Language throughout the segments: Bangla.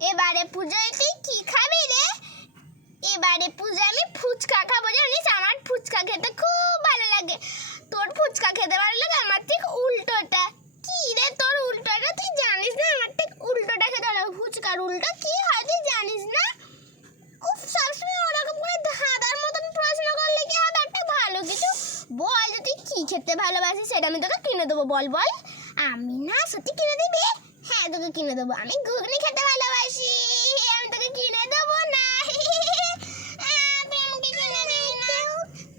এবারে পুজোয় তুই কি খাবি রে? এবারে পুজো আমি ফুচকা খাব, জানিস? আমার ফুচকা খেতে খুব ভালো লাগে। তোর ফুচকা খেতে ভালো লাগে? আমার ঠিক উল্টোটা। কি রে তোর উল্টোটা? তুই জানিস না আমার ঠিক উল্টোটা খেতে ভালো ফুচকার উল্টো কি হয় তুই জানিস না? উফ, সবসময় ওরকম করে ধাঁধার মতন প্রশ্ন করলে কি হবে? একটা ভালো কিছু। বল যে তুই কি খেতে ভালোবাসিস, সেটা আমি তোকে কিনে দেবো। বল বল। আমি না সত্যি কিনে দিবি? হ্যাঁ তোকে কিনে দেবো। আমি ঘুগনি খেতে ভালোবাসি আমি তোকে কিনে দেবো না আহ, তুই আমাকে কিনে দিবি না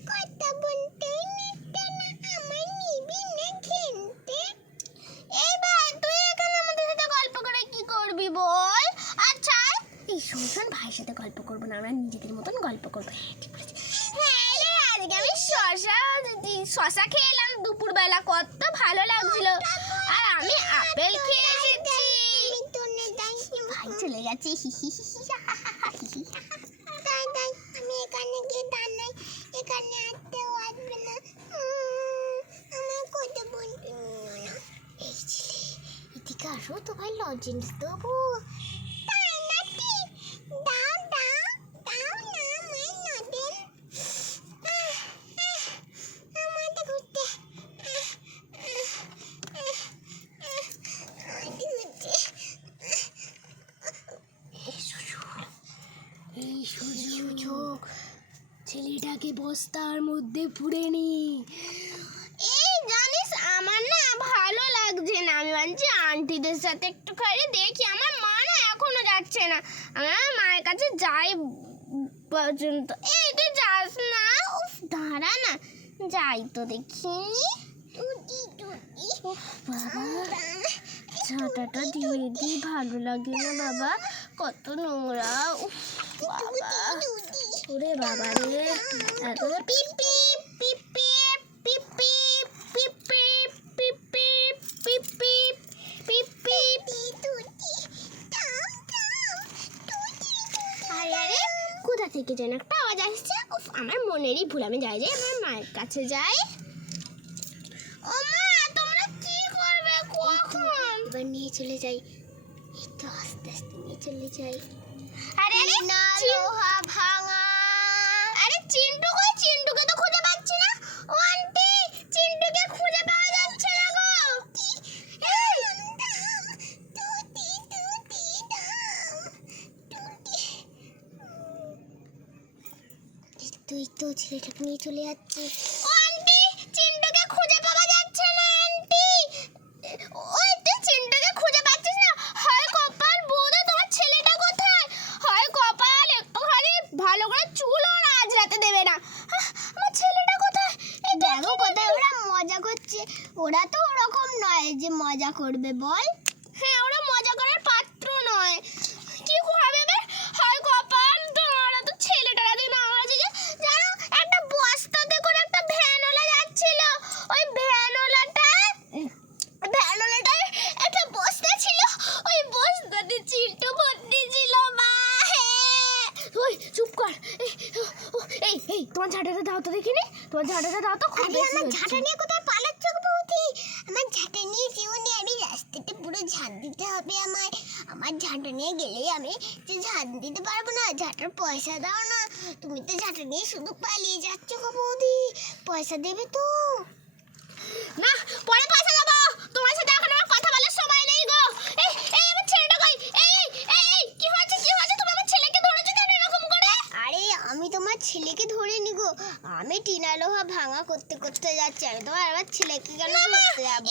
কথা বলতে নিতে না আমার নিবি না খেলতে এই ভাই তুই এখানে আমাদের সাথে গল্প করে কি করবি বল আচ্ছা এই শোন শোন ভাইয়ের সাথে গল্প করব না আমরা নিজেদের মতন গল্প করব। হ্যাঁ আজকে আমি শশা শশা খেয়ে এলাম দুপুরবেলা কত ভালো লাগছিল। আর আমি আপেল খেয়ে ভাই চলে গেছে। আমি এখানে গিয়ে এখানে না। আসো তোমায় লজেন্স দেবো তাই নাকি দাও দাও দাও না আমায় নদেন আমাকে ঘুরতে এই সুযোগ ছেলেটাকে বস্তার মধ্যে পুড়ে নি। এই জানিস আমার না ভালো লাগছে না। আমি ভাবছি আন্টিদের সাথে একটুখানি দেখি। আমার মা না এখনও যাচ্ছে না। আমার মায়ের কাছে যাই পর্যন্ত। এই তুই যাস না। উফ দাঁড়া না। যাই তো দেখিনি বাবা। ঝাঁটাটা দিয়ে দিয়ে ভালো লাগে না বাবা। কত নোংরা। উফ। বাবা ওরে বাবা রে এত পিপি পিপি পিপি পিপি পিপি পিপি পিপি আরে কোথা থেকে যেন একটা আওয়াজ আসছে উফ আমার মনেরই ভুল আমি যাই যাই আমার মায়ের কাছে যাই ও মা তোমরা কি করবে কখন এবার নিয়ে চলে যাই তো আস্তে আস্তে নিয়ে চলে যাই। আরে না লোহা ভাঙা। আরে চিন্টু কই? চিন্টুকে তো খুঁজে পাচ্ছি না। ও আন্টি চিন্টুকে খুঁজে পাওয়া যাচ্ছে না গো! তুই তো ছেলেটাকে নিয়ে চলে যাচ্ছি ও আন্টি চিন্টুকে খুঁজে পাওয়া যাচ্ছে না আন্টি ওই তুই চিন্টুকে খুঁজে পাচ্ছিস না হয় কপাল বোধে তোমার ছেলেটা কোথায় হয় কপাল একটুখানি ভালো করে চুল ওর আজ রাতে দেবে না। আমার ছেলেটা কোথায়? দেখো কোথায় ওরা মজা করছে। ওরা তো ওরকম নয় যে মজা করবে বল। হ্যাঁ ওরা মজা করার পাত্র নয়। কি হবে বে হয় কপাল তোমারা তো ছেলেটারা দিন আমার দিকে জানো একটা বস্তাতে করে একটা ভ্যানওয়ালা যাচ্ছিল। ওই ভ্যানওয়ালাটা ভ্যানওয়ালাটায় একটা বস্তা ছিল। ওই বস্তাতে চিল্টু ভর্তি ছিল মা হ্যাঁ। ওই চুপ কর। এই তোমার ঝাঁটাটা দাও তো দেখিনি? তোমার ঝাঁটাটা দাও তো খুব আরে আমার ঝাঁটা নিয়ে কোথায় পালাচ্ছ বৌদি? আমার ঝাঁটা নিয়ে যেও নি আমি রাস্তাতে পুরো ঝাঁট দিতে হবে আমার আমার ঝাঁটা নিয়ে গেলে আমি যে ঝাঁট দিতে পারব না ঝাঁটার পয়সা দাও না। তুমি তো ঝাঁটা নিয়ে শুধু পালিয়ে যাচ্ছ গো বৌদি। পয়সা দেবে তো। না পরে পয়সা দেবো তোমার সাথে এখন আমার কথা বলার সময় নেই গো এই এই আমার ছেলেটা কই এই এই এই এই কি হয়েছে কি হয়েছে তুমি আমার ছেলেকে ধরেছো কেন এরকম করে আরে আমি তোমার ছেলেকে ধরে নিগো আমি টিনা লোহা ভাঙা করতে করতে যাচ্ছি আমি তোমার আবার ছেলেকে কেন করতে যাব?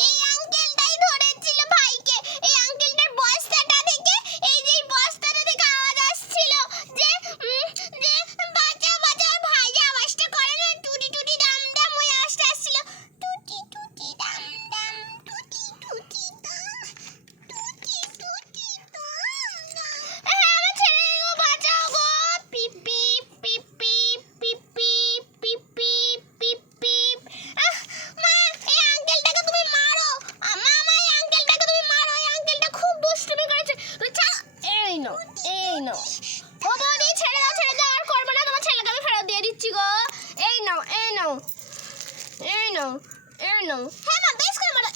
নাও এই নাও এই নাও হ্যাঁ মা বেশ করে মারো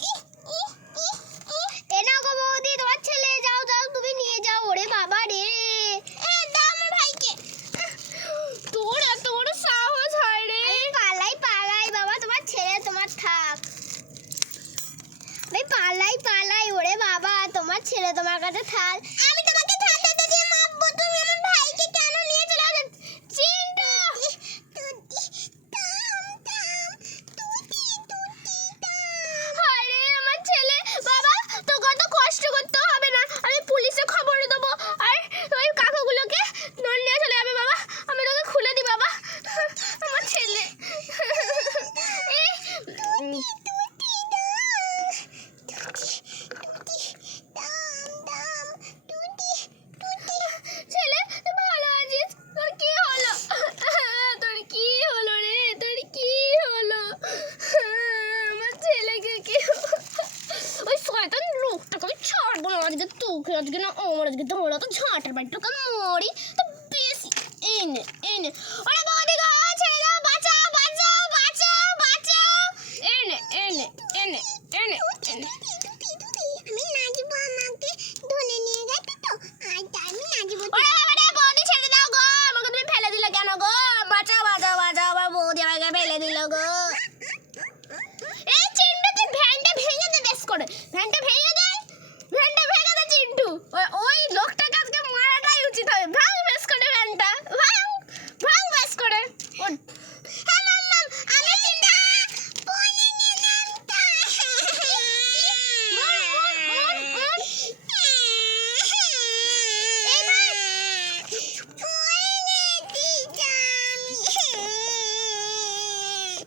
এ নাও গো বৌদি তোমার ছেলে যাও যাও তুমি নিয়ে যাও। ওরে বাবা রে। হ্যাঁ, পালাই পালাই ওরে বাবা তোমার ছেলে তোমার কাছে থাক। আজকে তোকে, আজকে না ওর আজকে ধরো তো ঝাঁটার বাড়ি টোকা মরি। তো বেশি এনে এনে ওরা বৌদি গো বাঁচা দাও, বাঁচাও বাঁচা এনে এনে এনে এনে এনে